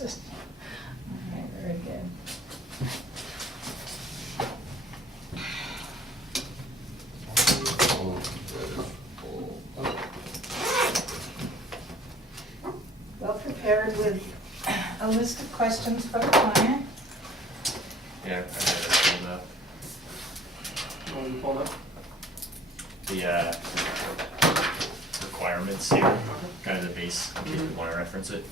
All right, very good. Well prepared with a list of questions for the client. Yeah, I had it pulled up. Want me to pull it up? The requirements here, kind of the base, in case we want to reference it.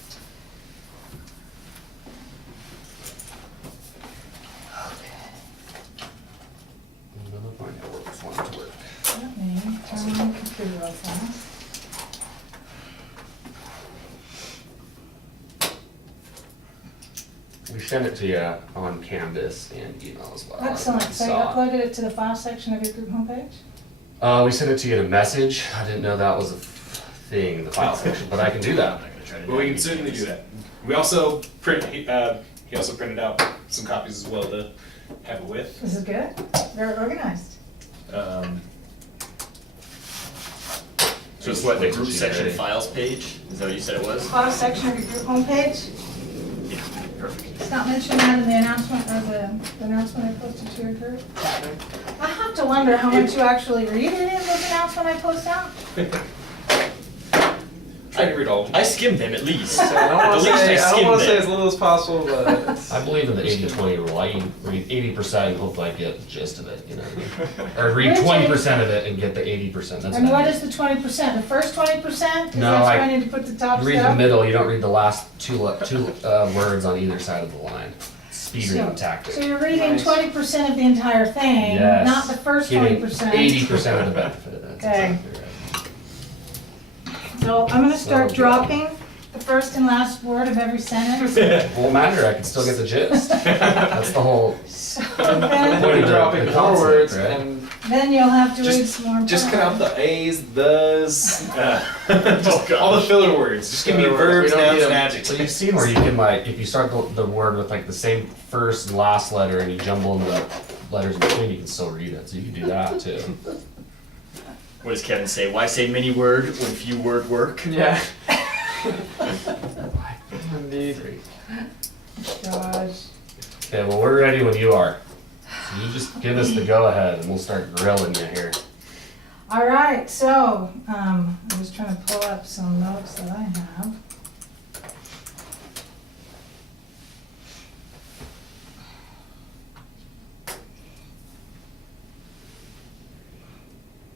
I'm gonna find out where this one's work. Let me turn my computer real fast. We send it to you on Canvas and email as well. Excellent, so you Saw it. uploaded it to the file section of your group homepage? We sent it to you in a message. I didn't know that was a thing, the file section, but I can do I'm that. not gonna try to But we can navigate certainly this. do that. We also print. He also printed out some copies as well to have it with. This is good, very organized. So it's what, the Wait till group she's section ready. files page? Is that what you said it was? File section of your group homepage, Yeah, perfect. it's not mentioned that in the announcement, or the announcement I posted to your group. I have to wonder how much you actually read any of those announcements I post out? Try to read all of them. I skimmed them at least. So I don't At want to least say, I don't skimmed want to say them. as little as possible, but it's, I believe in the 80-20 rule. I can read 80% and hopefully I get the gist of it, you know. Or read 20% of it and get the 80%. That's And what I what mean. is the 20%? The first 20%? Because No, that's I- where I need to put the top You read the stuff. middle, you don't read the last two words on either side of the line. Speed reading tactic. So you're reading Nice. 20% of the entire thing, Yes. not the first Getting 20%. 80% of the benefit. That's Okay. exactly right. So I'm gonna start So- dropping the first and last word of every sentence. Won't matter, I can still get the gist. That's the whole So point then, of you're the dropping concept, forwards right? and then you'll have to read Just- some more. Just cut out the A's, the's, Oh, all the filler words. Just give me Filler words, verbs, we don't nouns, need and 'em. So adjectives. you've seen where you can like, if you start the word with like the same first and last letter and you jumble in the letters in between, you can still read it. So you can do that too. What does Kevin say? Why say many word when few word work? yeah. Indeed. Gosh. Okay, well, we're ready when you are. So you just give us the go-ahead and we'll start grilling you here. All right, so, I was trying to pull up some notes that I have.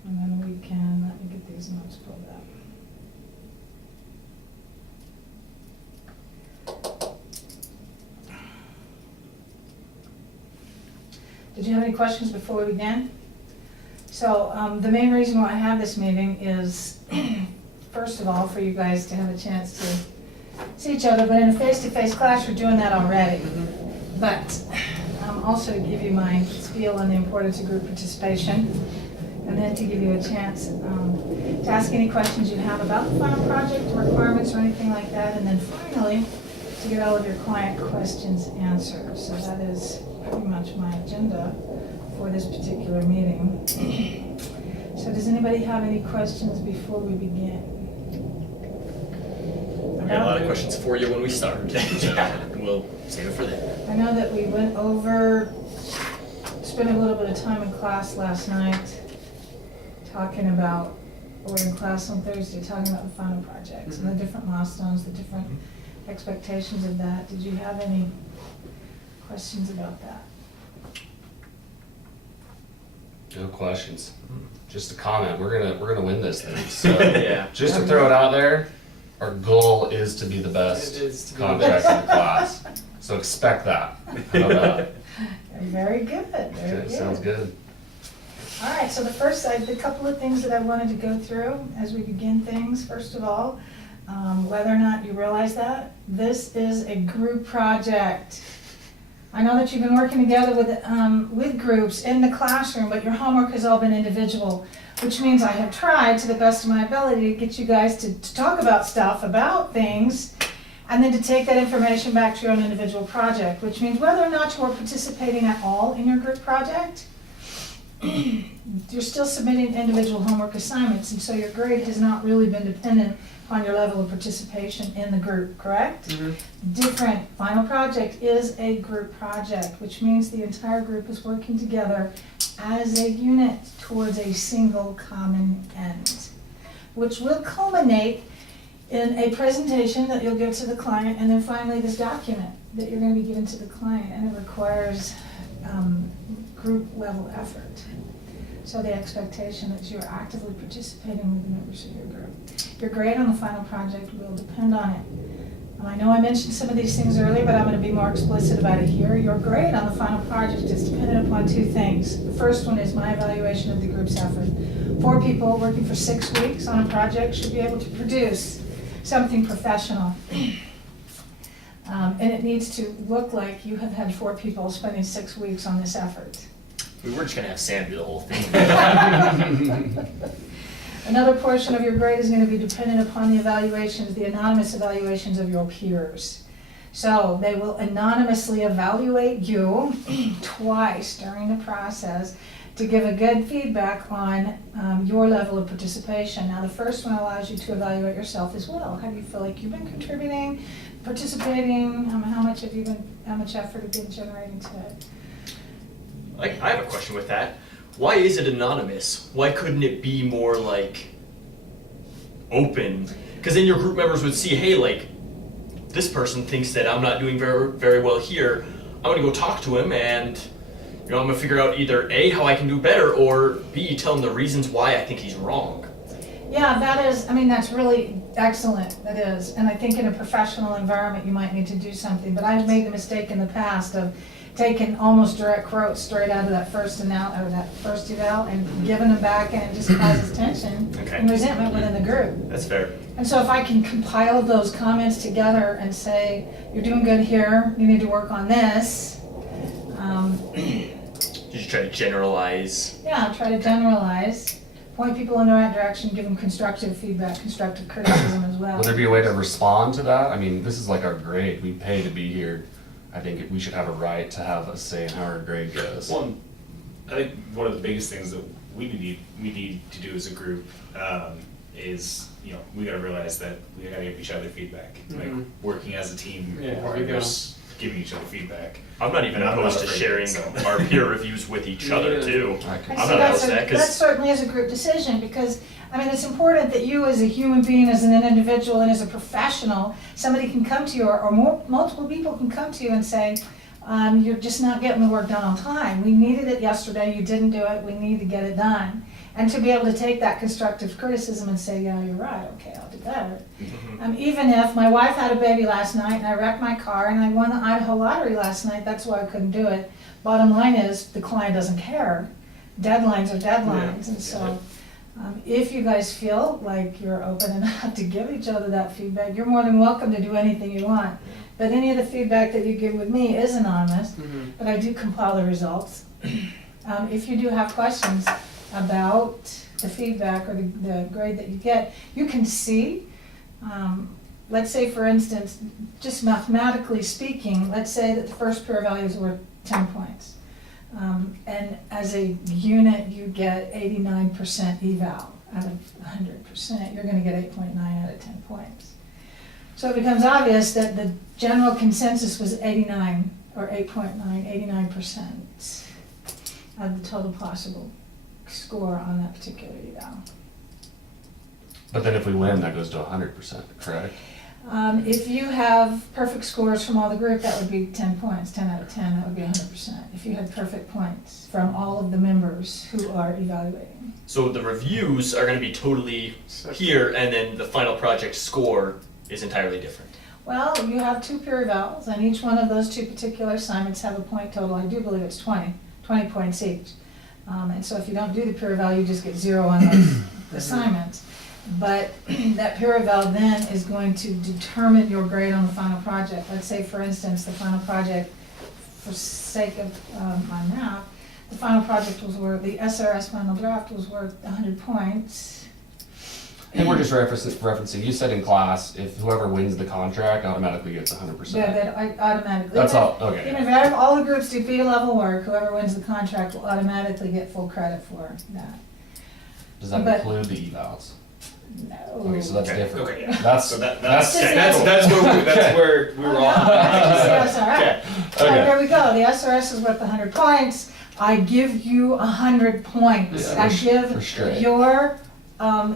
And then we can, let me get these notes pulled up. Did you have any questions before we begin? So, the main reason why I have this meeting is, first of all, for you guys to have a chance to see each other, but in a face-to-face class, we're doing that already. But, also to give you my spiel on the importance of group participation, and then to give you a chance, to ask any questions you have about the final project, the requirements, or anything like that, and then finally, to get all of your client questions answered. So that is pretty much my agenda for this particular meeting. So does anybody have any questions before we begin? I've got a lot of questions for you when we start. We'll save it for then. I know that we went over, spent a little bit of time in class last night talking about, or in class on Thursday, talking about the final projects and the different milestones, the different expectations of that. Did you have any questions about that? No questions. Just a comment. We're gonna win this thing. So Yeah. just to throw it out there, our goal is to be the best It is to be the contract in the class. So expect that. How about that? Very good, very Okay, good. sounds good. All right, so the couple of things that I wanted to go through as we begin things, first of all, whether or not you realize that, this is a group project. I know that you've been working together with groups in the classroom, but your homework has all been individual, which means I have tried to the best of my ability to get you guys to talk about stuff, about things, and then to take that information back to your own individual project, which means whether or not you are participating at all in your group project, you're still submitting individual homework assignments, and so your grade has not really been dependent upon your level of participation in the group, correct? Mhm. Different. Final project is a group project, which means the entire group is working together as a unit towards a single common end, which will culminate in a presentation that you'll give to the client, and then finally this document that you're going to be giving to the client, and it requires group level effort. So the expectation is you're actively participating with the members of your group. Your grade on the final project will depend on it. I know I mentioned some of these things earlier, but I'm going to be more explicit about it here. Your grade on the final project is dependent upon two things. The first one is my evaluation of the group's effort. 4 people working for 6 weeks on a project should be able to produce something professional. And it needs to look like you have had 4 people spending 6 weeks on this effort. We were just gonna have Sam do the whole thing. Another portion of your grade is going to be dependent upon the evaluations, the anonymous evaluations of your peers. So they will anonymously evaluate you twice during the process to give a good feedback on your level of participation. Now, the first one allows you to evaluate yourself as well. How do you feel like you've been contributing, participating? How much effort have you been generating to it? I have a question with that. Why is it anonymous? Why couldn't it be more like open? Because then your group members would see, hey, like this person thinks that I'm not doing very, very well here. I'm gonna go talk to him, and I'm gonna figure out either A, how I can do better, or B, tell him the reasons why I think he's wrong. Yeah, that's really excellent, that is. And I think in a professional environment, you might need to do something. But I've made the mistake in the past of taking almost direct quotes straight out of that first eval and giving them back, and it just causes tension Okay. and resentment within the group. That's fair. And so if I can compile those comments together and say, you're doing good here, you need to work on this. You should try to generalize. Yeah, try to generalize, point people in the right direction, give them constructive feedback, constructive criticism as well. Would there be a way to respond to that? I mean, this is like our grade. We pay to be here. I think we should have a right to have a say in how our grade goes. Well, I think one of the biggest things that we need to do as a group is, we gotta realize that we gotta give each other feedback. Like Mhm. working as a team, Yeah, there you partners, giving each other feedback. I'm not even And I'm not opposed to afraid sharing of it, so. our peer reviews with each other Yeah. too. I And can- I'm see, not opposed to that, that 'cause certainly is a group decision, because, it's important that you as a human being, as an individual, and as a professional, somebody can come to you, or multiple people can come to you and say, you're just not getting the work done on time. We needed it yesterday, you didn't do it, we need to get it done. And to be able to take that constructive criticism and say, yeah, you're right, okay, I'll do better. Even if my wife had a baby last night and I wrecked my car and I won the Idaho lottery last night, that's why I couldn't do it. Bottom line is, the client doesn't care. Deadlines are deadlines, and so if you guys feel like you're open enough to give each other that feedback, you're more than welcome to do anything you want. But any of the feedback that you give with me is anonymous, Mhm. but I do compile the results. If you do have questions about the feedback or the grade that you get, you can see, let's say for instance, just mathematically speaking, let's say that the first peer values were 10 points. And as a unit, you get 89% eval out of 100%. You're going to get 8.9 out of 10 points. So it becomes obvious that the general consensus was 89 or 8.9, 89% of the total possible score on that particular eval. But then if we win, that goes to 100%, correct? If you have perfect scores from all the group, that would be 10 points, 10 out of 10, that would be 100%. If you had perfect points from all of the members who are evaluating. So the reviews are gonna be totally here, and then the final project score is entirely different. Well, you have 2 peer evals, and each one of those 2 particular assignments have a point total. I do believe it's 20 points each. And so if you don't do the peer eval, you just get 0 on those assignments. But that peer eval then is going to determine your grade on the final project. Let's say, for instance, the final project, for sake of my math, the final project was worth, the SRS final draft was worth 100 points. And we're just referencing, you said in class, if whoever wins the contract automatically gets 100%. Yeah, that automatically. That's all, Even okay. if all the groups do beta level work, whoever wins the contract will automatically get full credit for that. Does that but- include the evals? No. Okay, so that's Okay, different. okay, yeah. That's, So that's that's, okay. that's where we were Oh, all. no, it's all right. Okay. So Okay. there we go, the SRS is worth 100 points, I give you 100 points. Yeah, I for give straight. your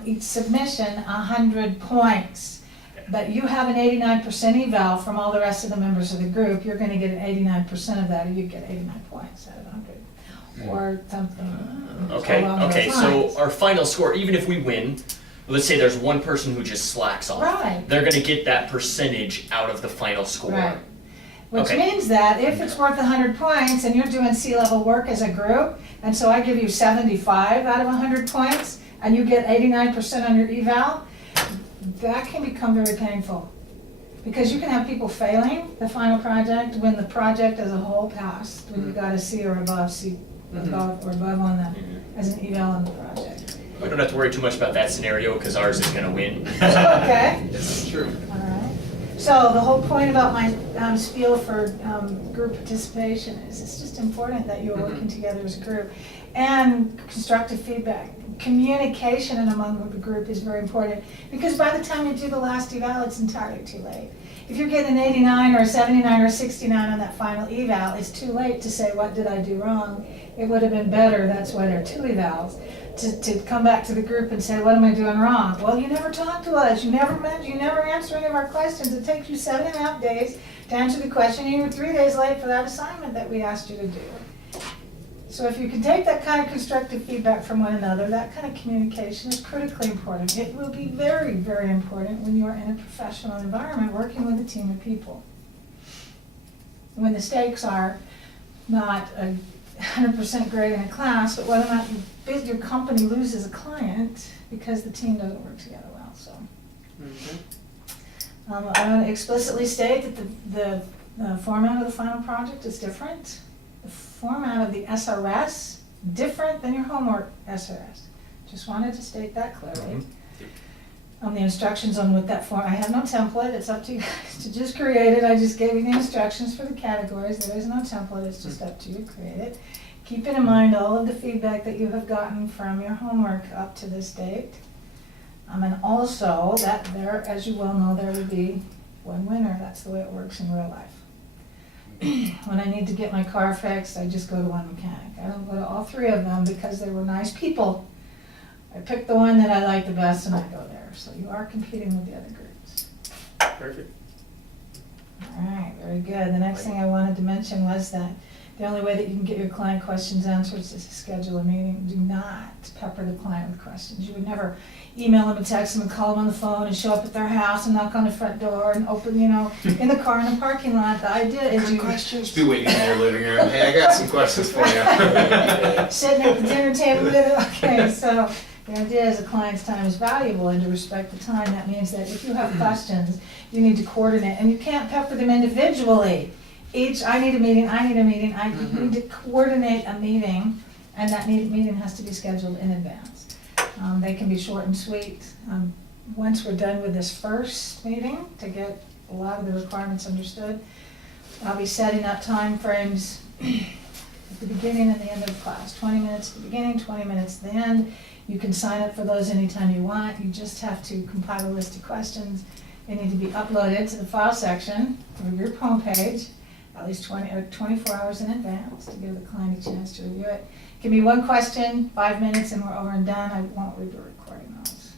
each submission 100 points. But you have an 89% eval from all the rest of the members of the group, you're gonna get an 89% of that, or you get 89 points out of 100. Or something Okay, along those okay, so lines. our final score, even if we win, let's say there's one person who just slacks off. Right. They're gonna get that percentage out of the final score. Right. Which Okay. means that if it's worth 100 points and you're doing C-level work as a group, and so I give you 75 out of 100 points, and you get 89% on your eval, that can become very painful. Because you can have people failing the final project when the project as a whole passed, when you got a C or above, C above or above on that, as an eval on the project. We don't have to worry too much about that scenario, because ours is gonna win. Okay. This is true. All right. So the whole point about my spiel for group participation is it's just important that you're working together as a group. And constructive feedback. Communication and among the group is very important because by the time you do the last eval, it's entirely too late. If you're getting an 89 or a 79 or a 69 on that final eval, it's too late to say, what did I do wrong? It would have been better, that's why there are 2 evals, to come back to the group and say, what am I doing wrong? Well, you never talked to us, you never answered any of our questions. It takes you 7.5 days to answer the question, and you were 3 days late for that assignment that we asked you to do. So if you can take that kind of constructive feedback from one another, that kind of communication is critically important. It will be very, very important when you are in a professional environment working with a team of people. When the stakes are not a 100% grade in a class, but whether or not your company loses a client because the team doesn't work together well. So I want to explicitly state that the format of the final project is different. The format of the SRS, different than your homework SRS. Just wanted to state that clearly. The instructions on what that form, I have no template, it's up to you guys to just create it. I just gave you the instructions for the categories. There is no template, it's just up to you to create it. Keeping in mind all of the feedback that you have gotten from your homework up to this date. And also that there, as you well know, there will be one winner. That's the way it works in real life. When I need to get my car fixed, I just go to one mechanic. I don't go to all 3 of them because they were nice people. I pick the one that I like the best and I go there. So you are competing with the other groups. Perfect. All right, very good. The next thing I wanted to mention was that the only way that you can get your client questions answered is to schedule a meeting. Do not pepper the client with questions. You would never email them and text them and call them on the phone and show up at their house and knock on the front door and open, in the car in the parking lot. The idea is you Just be waiting in their living room. Hey, I got some questions for you. sitting at the dinner table with it. Okay, so the idea is the client's time is valuable, and to respect the time, that means that if you have questions, you need to coordinate, and you can't pepper them individually. I need a meeting, you need to coordinate a meeting, and that meeting has to be scheduled in advance. They can be short and sweet. Once we're done with this first meeting, to get a lot of the requirements understood, I'll be setting up time frames at the beginning and the end of class. 20 minutes at the beginning, 20 minutes at the end. You can sign up for those anytime you want. You just have to compile a list of questions. They need to be uploaded to the file section of your homepage at least 24 hours in advance to give the client a chance to review it. It can be one question, 5 minutes, and we're over and done. I won't be recording those.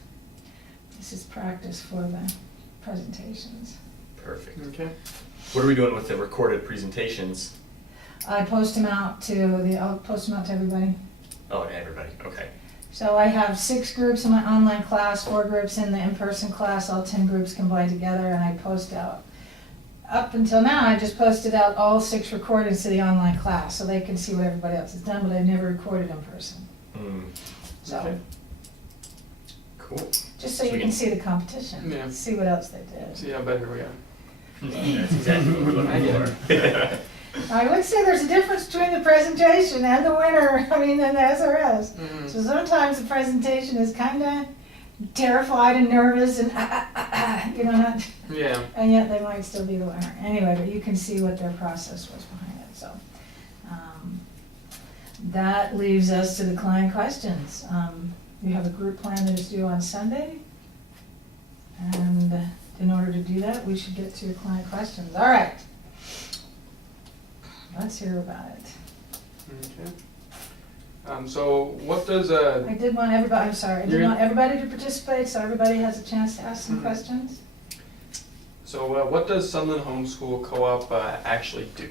This is practice for the presentations. Perfect. Okay. What are we doing with the recorded presentations? I'll post them out to everybody. Oh, to everybody, okay. So I have 6 groups in my online class, 4 groups in the in-person class, all 10 groups combined together, and I post out. Up until now, I just posted out all 6 recordings to the online class, so they can see what everybody else has done, but I've never recorded in person. So, Okay. Cool. just so you can see the competition, Yeah. see what else they did. See how better we are. That's exactly what we're looking for. I would say there's a difference between the presentation and the winner, and the SRS. Mhm. So sometimes the presentation is kinda terrified and nervous and not, Yeah. and yet they might still be the winner. Anyway, but you can see what their process was behind it, so. That leaves us to the client questions. You have a group plan that is due on Sunday. And in order to do that, we should get to your client questions. All right. Let's hear about it. Okay. So what does I did want everybody, I'm sorry, I did You're- want everybody to participate, so everybody has a chance to ask some Mhm. questions. what does Sunland Homeschool Co-op actually do?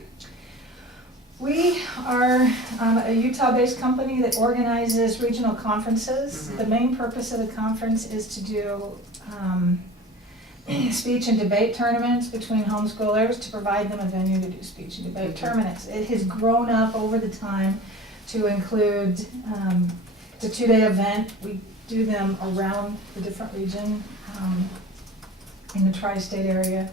We are a Utah-based company that organizes regional conferences. Mhm. The main purpose of the conference is to do speech and debate tournaments between homeschoolers to provide them a venue to do speech and debate Okay. tournaments. It has grown up over the time to include, it's a 2-day event. We do them around the different region in the tri-state area.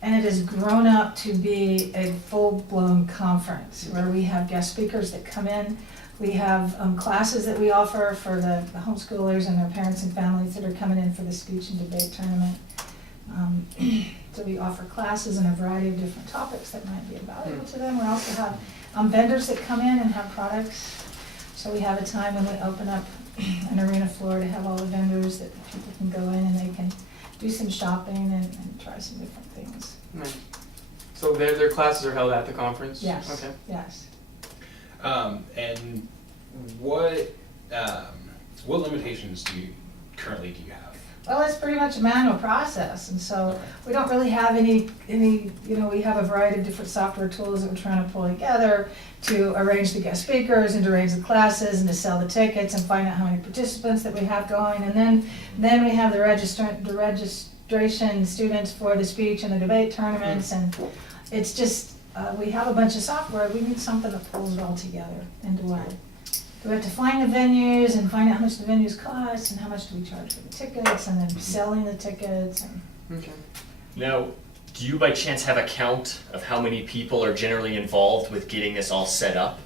And it has grown up to be a full-blown conference where we have guest speakers that come in. We have classes that we offer for the homeschoolers and their parents and families that are coming in for the speech and debate tournament. So we offer classes in a variety of different topics that might be valuable to them. We also have vendors that come in and have products. So we have a time when we open up an arena floor to have all the vendors that people can go in and they can do some shopping and try some different things. Nice. So their classes are held at the conference? Yes, Okay. yes. And what limitations do you have? Well, it's pretty much a manual process, and so we don't really have any, we have a variety of different software tools that we're trying to pull together to arrange the guest speakers and to arrange the classes and to sell the tickets and find out how many participants that we have going. And then we have the registration students for the speech and the debate tournaments, and it's just, we have a bunch of software. We need something that pulls it all together into one. We have to find the venues and find out how much the venues cost and how much do we charge for the tickets and then selling the tickets and. Okay. Now, do you by chance have a count of how many people are generally involved with getting this all set up?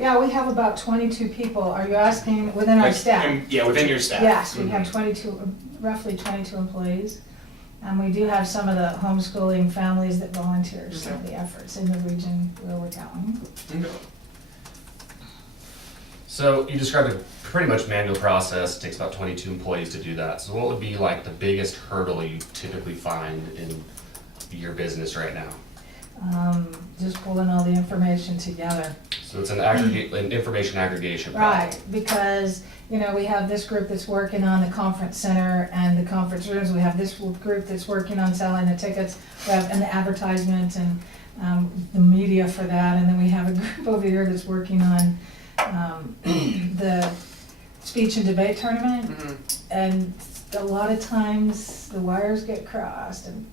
Yeah, we have about 22 people. Are you asking within our Like, staff? Yeah, within your staff. Yes, we have 22, roughly 22 employees. And we do have some of the homeschooling families that volunteer some of the efforts in the region where we're going. Okay. So you described a pretty much manual process, takes about 22 employees to do that. So what would be like the biggest hurdle you typically find in your business right now? Just pulling all the information together. So it's an information aggregation Right, problem. because, we have this group that's working on the conference center and the conference rooms. We have this group that's working on selling the tickets, and the advertisement and the media for that. And then we have a group over here that's working on the speech and debate tournament. Mhm. And a lot of times the wires get crossed and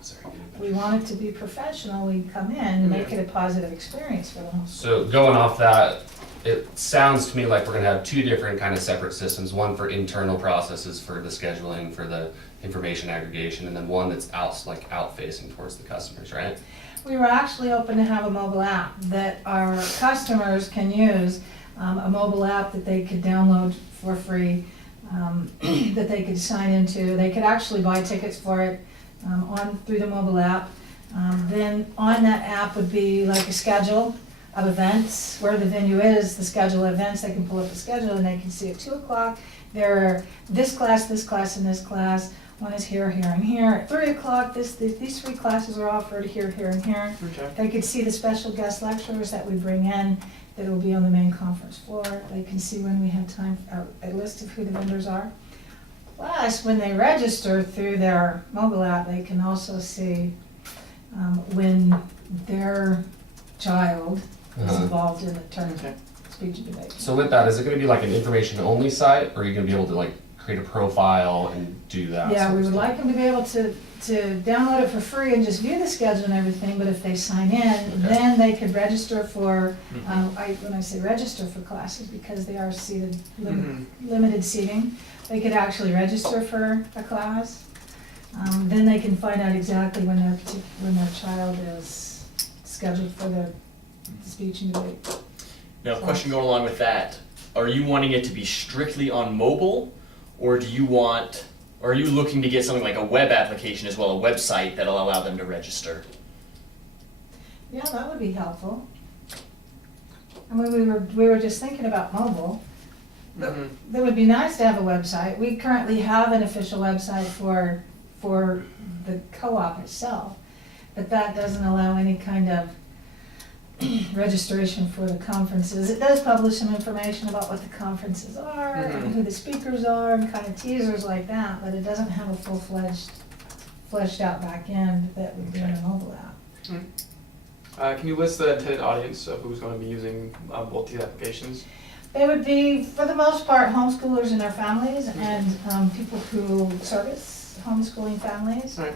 Sorry. we want it to be professional. We come in and make it a positive experience for them. So going off that, it sounds to me like we're gonna have two different kind of separate systems. One for internal processes for the scheduling, for the information aggregation, and then one that's out facing towards the customers, right? We were actually hoping to have a mobile app that our customers can use, a mobile app that they could download for free, that they could sign into. They could actually buy tickets for it through the mobile app. Then on that app would be like a schedule of events, where the venue is, the schedule of events. They can pull up the schedule and they can see at 2 o'clock, there are this class, and this class. One is here, here, and here. At 3 o'clock, these 3 classes are offered here, here, and here. Okay. They could see the special guest lecturers that we bring in that will be on the main conference floor. They can see when we have time, a list of who the vendors are. Plus, when they register through their mobile app, they can also see when their child is Uh-huh. involved in the tournament, Okay. speech and debate. So with that, is it gonna be like an information-only site, or are you gonna be able to like create a profile and do that? Yeah, sort we of would stuff? like them to be able to download it for free and just view the schedule and everything, but if they sign in, then they could register for, when I say register for classes, because they are seated, limited seating, they could actually register for a class. Then they can find out exactly when their child is scheduled for their speech and debate. Now, a question going along with that, are you wanting it to be strictly on mobile, or are you looking to get something like a web application as well, a website that'll allow them to register? Yeah, that would be helpful. I mean, we were just thinking about mobile, Mhm. It would be nice to have a website. We currently have an official website for the co-op itself, but that doesn't allow any kind of registration for the conferences. It does publish some information about what the conferences are and Mhm. who the speakers are and kind of teasers like that, but it doesn't have a fleshed out back end that would be in a mobile app. Can you list the intended audience of who's going to be using both these applications? It would be, for the most part, homeschoolers and their families and people who service homeschooling families, Right.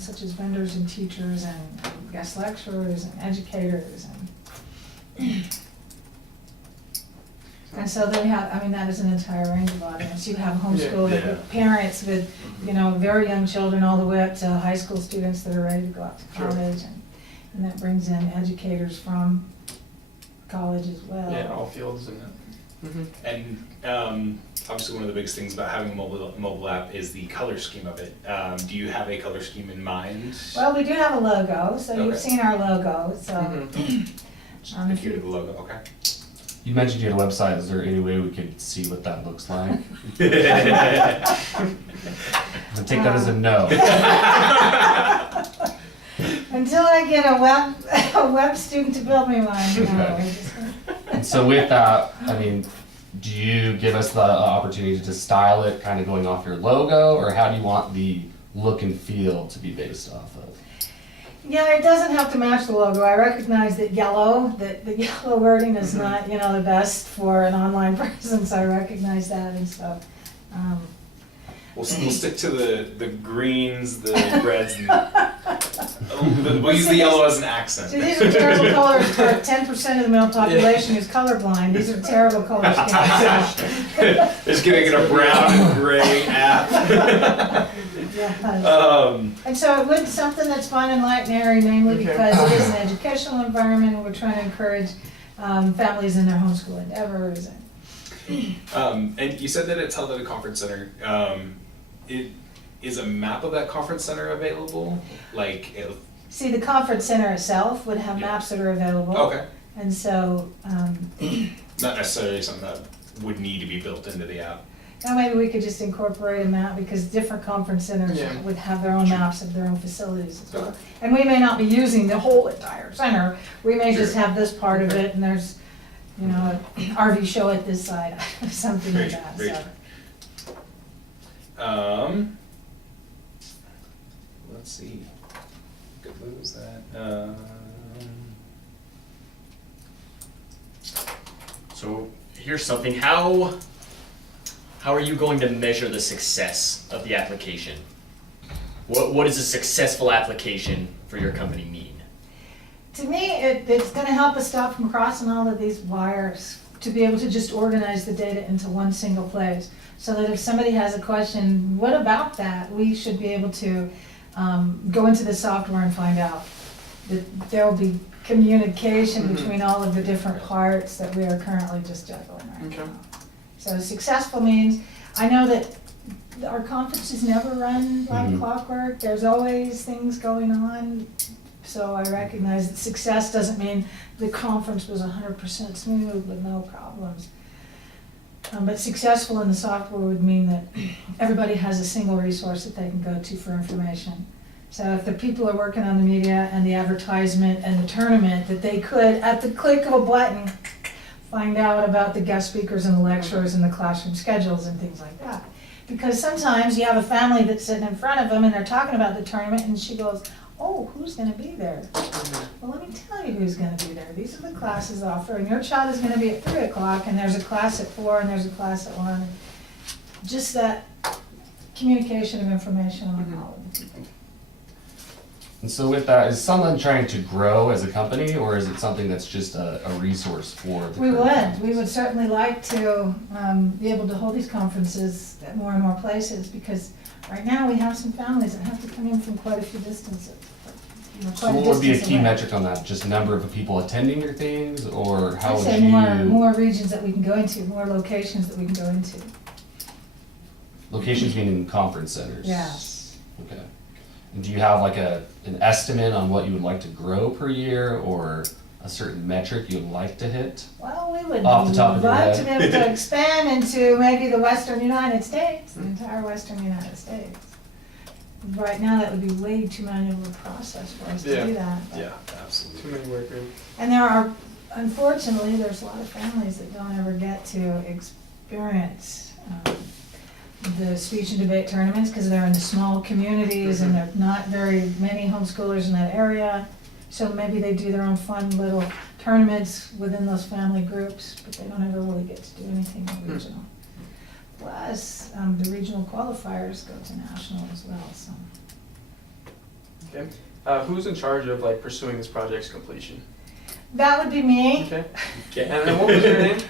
such as vendors and teachers and guest lecturers and educators and so they have, I mean, that is an entire range of audience. You have homeschool Yeah. parents with, you know, very young children all the way up to high school students that are ready to go out to Sure. college and that brings in educators from college as well. Yeah, all fields and. And obviously, one of the biggest things about having a mobile app is the color scheme of it. Do you have a color scheme in mind? Well, we do have a logo, so you've Okay. seen our logo, so. Mhm. If you do the logo, okay. You mentioned you had a website. Is there any way we could see what that looks like? I'll take that as a no. Until I get a web student to build me one, no. Okay. we're just gonna- And so with that, I mean, do you give us the opportunity to style it kind of going off your logo, or how do you want the look and feel to be based off of? Yeah, it doesn't have to match the logo. I recognize that the yellow wording is not, you know, the best for an online presence. I recognize that and so. We'll stick to the greens, the reds, and we'll use the yellow as an accent. See, these are terrible colors for 10% of the male population who's colorblind. These are terrible color schemes. Just getting a brown and gray app. Yeah. And so it would be something that's fun and light and airy, mainly Okay. because it is an educational environment and we're trying to encourage families in their homeschool endeavors. And you said that it's held at a conference center. Is a map of that conference center available? Like, See, the conference center itself would have Yeah. maps that are available. okay, And so, not necessarily something that would need to be built into the app. now maybe we could just incorporate a map because different conference centers Yeah. would have their own maps of their own facilities as well. Okay. And we may not be using the whole entire center. We may just Sure. have this part of Okay. it and there's, you know, an RV show at this side, something like that, Very so. true. Let's see. Good lose that. So here's something. How are you going to measure the success of the application? What does a successful application for your company mean? To me, it's gonna help us stop from crossing all of these wires, to be able to just organize the data into one single place. So that if somebody has a question, what about that? We should be able to go into the software and find out that there will be communication Mhm. between all of the different parts that we are currently just juggling right Okay. now. So successful means, I know that our conferences never run like Mhm. clockwork, there's always things going on. So I recognize that success doesn't mean the conference was 100% smooth with no problems. But successful in the software would mean that everybody has a single resource that they can go to for information. So if the people are working on the media and the advertisement and the tournament, that they could, at the click of a button, find out about the guest speakers and the lecturers and the classroom schedules and things like that. Because sometimes you have a family that's sitting in front of them and they're talking about the tournament and she goes, oh, who's gonna be there? Well, let me tell you who's gonna be there. These are the classes offered, and your child is gonna be at 3 o'clock, and there's a class at 4, and there's a class at 1. Just that communication of information on all of the people. And so with that, is Sunland trying to grow as a company, or is it something that's just a resource for the We current would conference? certainly like to be able to hold these conferences at more and more places, because right now we have some families that have to come in from quite a few distances. You know, So quite what would be a distance key away. metric on that? Just number of people attending your things, or how I'd would say you? more regions that we can go into, more locations that we can go into. Locations meaning conference centers? Yes. Okay. And do you have like an estimate on what you would like to grow per year, or a a certain metric you'd like to hit? Well, we would Off the top of your love to head. be able to expand into maybe the western United States, the entire western United States. Right now, that would be way too manual of a process for us to Yeah. do that. but- Yeah, absolutely. Too many work groups. And there are, unfortunately, there's a lot of families that don't ever get to experience the speech and debate tournaments because they're in the small communities and there are not very many homeschoolers in that area. So maybe they do their own fun little tournaments within those family groups, but they don't ever really get to do anything regional. Plus, the regional qualifiers go to national as well, so. Okay. Who's in charge of like pursuing this project's completion? That would be me. Okay. Okay. And then what was your name?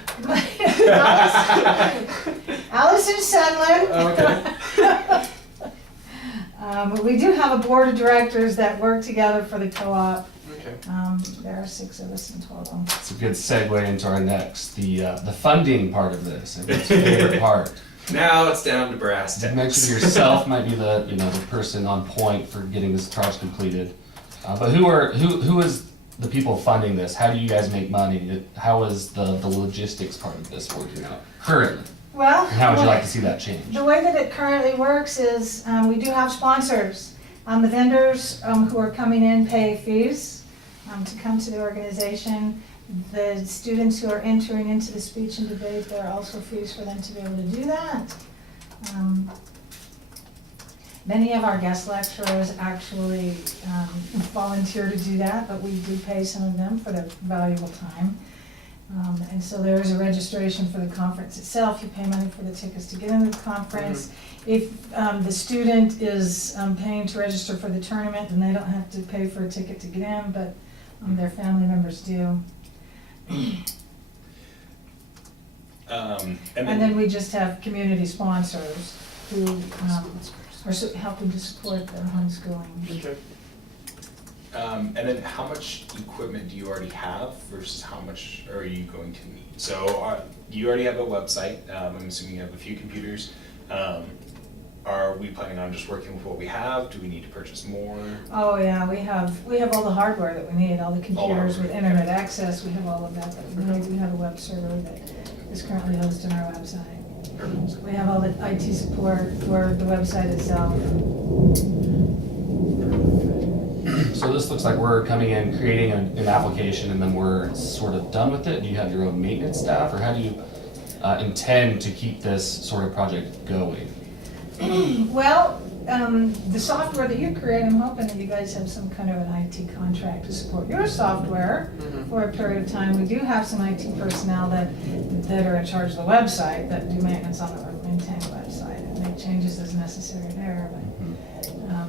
Allison Sunland. Okay. But we do have a board of directors that work together for the co-op. Okay. There are 6 of us in total. It's a good segue into our next, the funding part of this, everyone's favorite part. Now it's down to brass You tacks. mentioned yourself might be the, the person on point for getting this project completed. But who is the people funding this? How do you guys make money? How is the logistics part of this working out currently? Well, And how would you like to see that change? the way that it currently works is we do have sponsors. The vendors who are coming in pay fees to come to the organization. The students who are entering into the speech and debate, there are also fees for them to be able to do that. Many of our guest lecturers actually volunteer to do that, but we do pay some of them for their valuable time. And so there is a registration for the conference itself. You pay money for the tickets to get into the conference. If the student is paying to register for the tournament, then they don't have to pay for a ticket to get in, but their family members do. And then we just have community sponsors who are helping to support the homeschooling. Okay. And then how much equipment do you already have versus how much are you going to need? So you already have a website, I'm assuming you have a few computers. Are we planning on just working with what we have? Do we need to purchase more? Oh, yeah, we have all the hardware that we need, all the computers with hardware, internet access, we have all of that we need. We have a web server that is currently hosted on our website. We have all the IT support for the website itself. So this looks like we're coming in, creating an application, and then we're sort of done with it. Do you have your own maintenance staff, or how do you intend to keep this sort of project going? Well, the software that you create, I'm hoping that you guys have some kind of an IT contract to support your software for a period of time. We do have some IT personnel that are in charge of the website, that do maintenance on the maintained website and make changes as necessary there. But,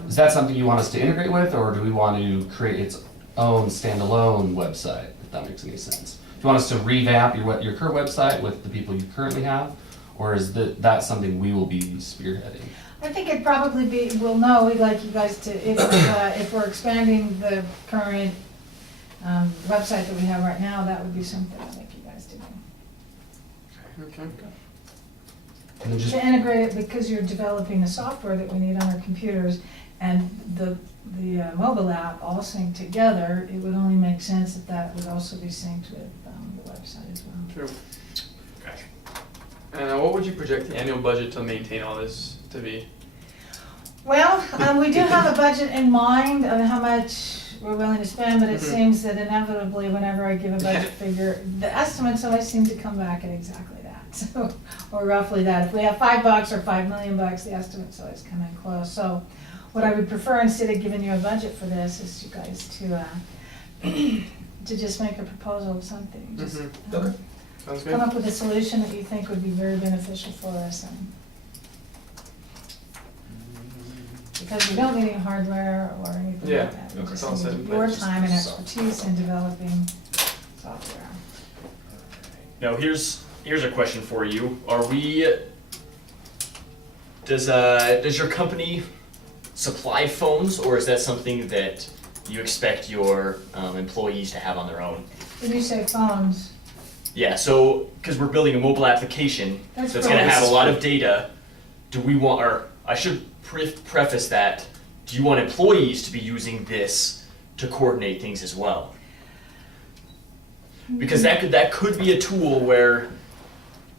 Is that something you want us to integrate with, or do we want to create its own standalone website, if that makes any sense? Do you want us to revamp your current website with the people you currently have, or is that something we will be spearheading? I think it'd probably be, we'll know, we'd like you guys to, if we're expanding the current website that we have right now, that would be something I'd like you guys to do. Okay. And then just To integrate it, because you're developing the software that we need on our computers and the mobile app all synced together, it would only make sense that would also be synced with the website as well. True. Gotcha. And what would you project the annual budget to maintain all this to be? Well, we do have a budget in mind of how much we're willing to spend, but it seems that inevitably, whenever I give a budget figure, the estimates always seem to come back at exactly that, so, or roughly that. If we have $5 or $5 million, the estimates always come in close. So what I would prefer, instead of giving you a budget for this, is you guys to just make a proposal of something. Just, Okay. Sounds good. come up with a solution that you think would be very beneficial for us. Because we don't need any hardware or anything Yeah, like that. We okay. just It's all set need in your place. time and expertise in developing software. Now here's a question for you. Does your company supply phones, or is that something that you expect your employees to have on their own? When you say phones, Yeah, so because we're building a mobile application That's that's going to right. have a lot of data, do we want, or I should preface that, do you want employees to be using this to coordinate things as well? Because that could be a tool where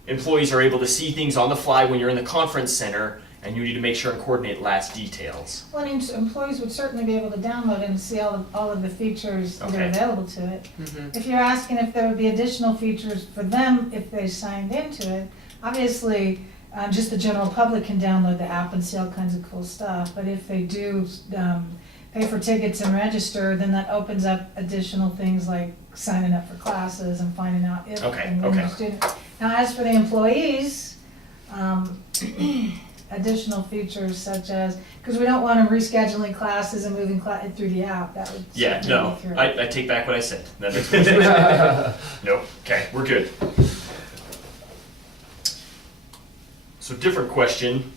employees are able to see things on the fly when you're in the conference center, and you need to make sure and coordinate last details. Well, employees would certainly be able to download it and see all of the features that are Okay. available to it. Mhm. If you're asking if there would be additional features for them if they signed into it, obviously, just the general public can download the app and see all kinds of cool stuff. But if they do pay for tickets and register, then that opens up additional things like signing up for classes and finding out if Okay, and when okay. you're a student. Now, as for the employees, additional features such as, because we don't want them rescheduling classes and moving through the app, that would Yeah, certainly no, be through. I take back what I said. That makes more sense. Nope, okay, we're good. So different question.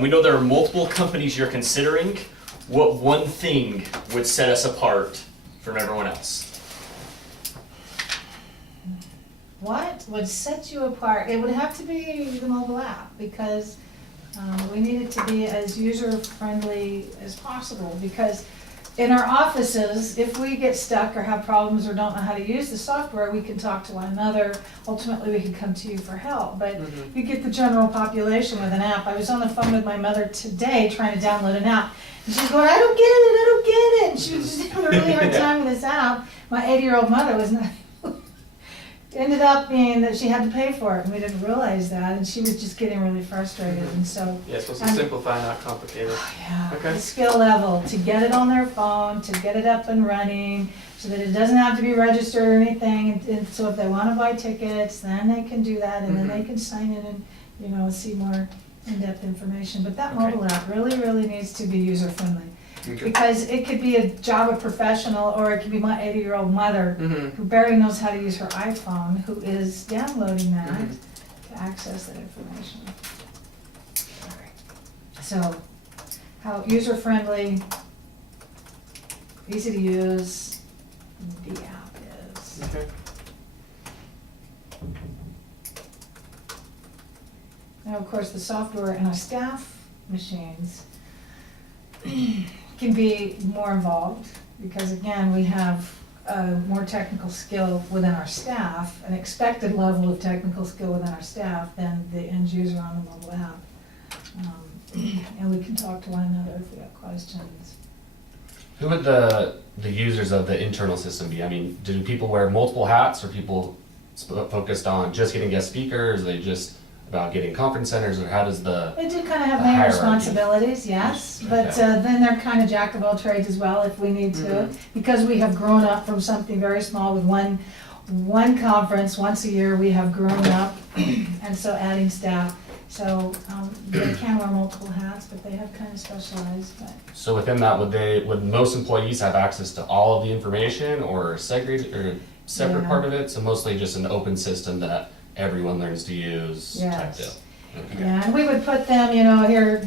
We know there are multiple companies you're considering. What one thing would set us apart from everyone else? What would set you apart? It would have to be the mobile app, because we need it to be as user-friendly as possible, because in our offices, if we get stuck or have problems or don't know how to use the software, we can talk to one another. Ultimately, we can come to you for help, but Mhm. you get the general population with an app. I was on the phone with my mother today trying to download an app, and she's going, I don't get it, and she was just having a really hard time with this app. My 80-year-old mother was not, ended up being that she had to pay for it, and we didn't realize that, and she was just getting really frustrated, and so, Yeah, it's supposed to And- simplify, not complicate it. yeah, Okay. the skill level, to get it on their phone, to get it up and running, so that it doesn't have to be registered or anything, and so if they wanna buy tickets, then they can do that, and then they Mhm. can sign in and, see more in-depth information, but that Okay. mobile app really needs to be user-friendly, Okay. because it could be a Java professional, or it could be my 80-year-old mother, Mhm. who barely knows how to use her iPhone, who is downloading that Mhm. to access that information. So, how user-friendly, easy to use the app is. Okay. Now, of course, the software in our staff machines can be more involved, because again, we have more technical skill within our staff, an expected level of technical skill within our staff than the end user on the mobile app. And we can talk to one another if we have questions. Who would the users of the internal system be? I mean, do people wear multiple hats, or people focused on just getting guest speakers? Are they just about getting conference centers, or how does the, They do kind of have The main hierarchy. responsibilities, yes, but Okay. then they're kind of jack of all trades as well if we need to. Mhm. Because we have grown up from something very small with one conference once a year, we have grown up, and so adding staff. So they can wear multiple hats, but they have kind of specialized, but. so within that, would most employees have access to all of the information, or segregated, or separate Yeah. part of it? So mostly just an open system that everyone learns to use type Yes. deal? Okay. Yeah, and we would put them, here,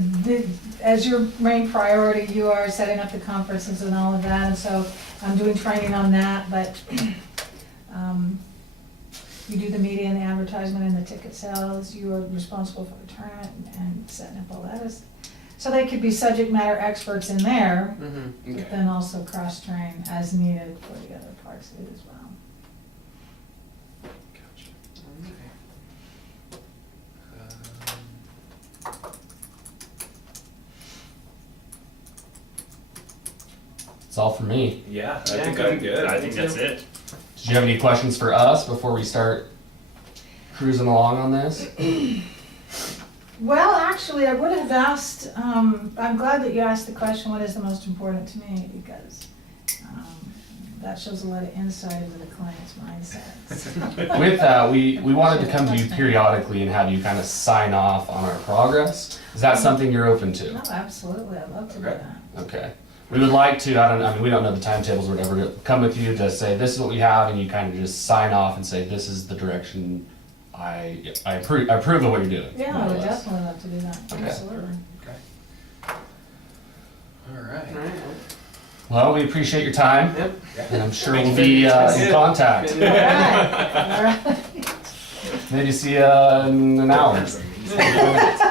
as your main priority, you are setting up the conferences and all of that, and so I'm doing training on that, but you do the media and the advertisement and the ticket sales, you are responsible for the tournament and setting up all that. So they could be subject matter experts in there, Mhm. but Okay. then also cross-train as needed for the other parts of it as well. Gotcha. That's all for me. Yeah, I Yeah, think good. I'm good. I think that's it. Did you have any questions for us before we start cruising along on this? Well, actually, I would have asked, I'm glad that you asked the question, what is the most important to me, because that shows a lot of insight into the client's mindset. With that, we wanted to come to you periodically and have you kind of sign off on our progress. Is that something you're open to? No, absolutely, I'd love to do Okay. that. Okay. We would like to, I mean, we don't know the timetables or whatever, to come with you to say, this is what we have, and you kind of just sign off and say, this is the direction I approve of what you're doing. Yeah, more I or would less. definitely love to do that, Okay. absolutely. Okay. All right. Alright. Well, we appreciate your time, Yep. and I'm sure Thank we'll you be very in much. contact. All right, all right. Maybe see you in an hour. Yeah.